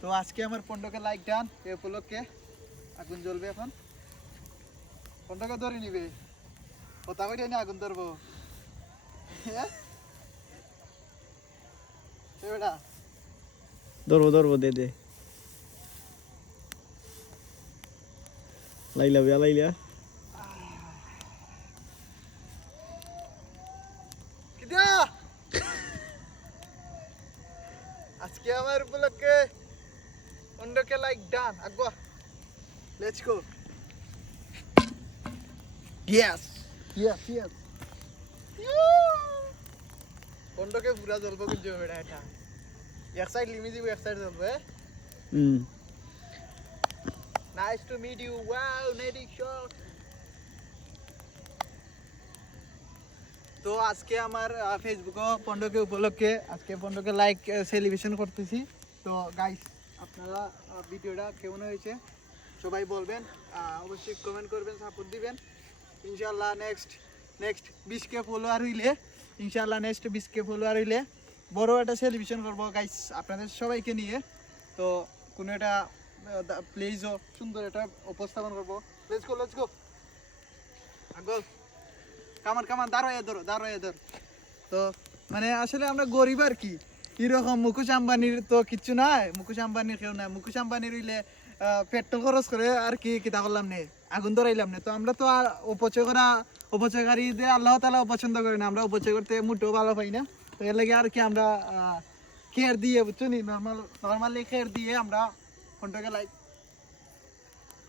তো আজকে আমার 15কে লাইক ডান এই উপলক্ষে আগুন জ্বলবে এখন 15কে ধরে নিবে কথা কইটা নিয়ে আগুন ধরবো হ্যাঁ বেটা ধরবো দে লাইলা কিদা আজকে আমার উপলক্ষে 15কে লাইক ডান আগবা লেটস গো ইয়েস 15কে পুরা জ্বলবো কিন্তু বেটা এটা এক সাইড লিমি দিব এক সাইড জ্বলবে nice to meet you wow নেডি শট তো আজকে আমার ফেসবুকে 15কে উপলক্ষে আজকে 15কে লাইক সেলিব্রেশন করতেছি তো গাইস আপনারা ভিডিওটা কেমন হয়েছে সবাই বলবেন অবশ্যই কমেন্ট করবেন সাপোর্ট দিবেন ইনশাআল্লাহ নেক্সট 20কে ফলোয়ার হইলে ইনশাআল্লাহ নেক্সট 20কে ফলোয়ার হইলে বড় একটা সেলিব্রেশন করবো গাইস আপনাদের সবাইকে নিয়ে তো কোনো একটা প্লেসও সুন্দর একটা উপস্থাপন করবো লেটস গো আগল কামান দাঁড়ায় ধর তো মানে আসলে আমরা গরিব আর কি এরকম মুকেশ আম্বানির তো কিচ্ছু নাই মুকেশ আম্বানির কেউ নাই মুকেশ আম্বানির হইলে পেট্রোল খরচ করে আর কি কিতা করলাম নে আগুন ধরাইলাম না তো আমরা তো আর অপচয়কারীদের আল্লাহ তাআলা পছন্দ করি না আমরা অপচয় করতে মোটেও ভালো পাই না তো এর লাগে আর কি আমরা কেয়ার দিয়ে বুঝছো নি নর্মালি কেয়ার দিয়ে আমরা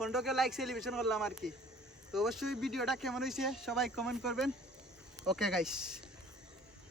15কে লাইক সেলিব্রেশন করলাম আর কি তো অবশ্যই ভিডিওটা কেমন হয়েছে সবাই কমেন্ট করবেন ওকে গাইস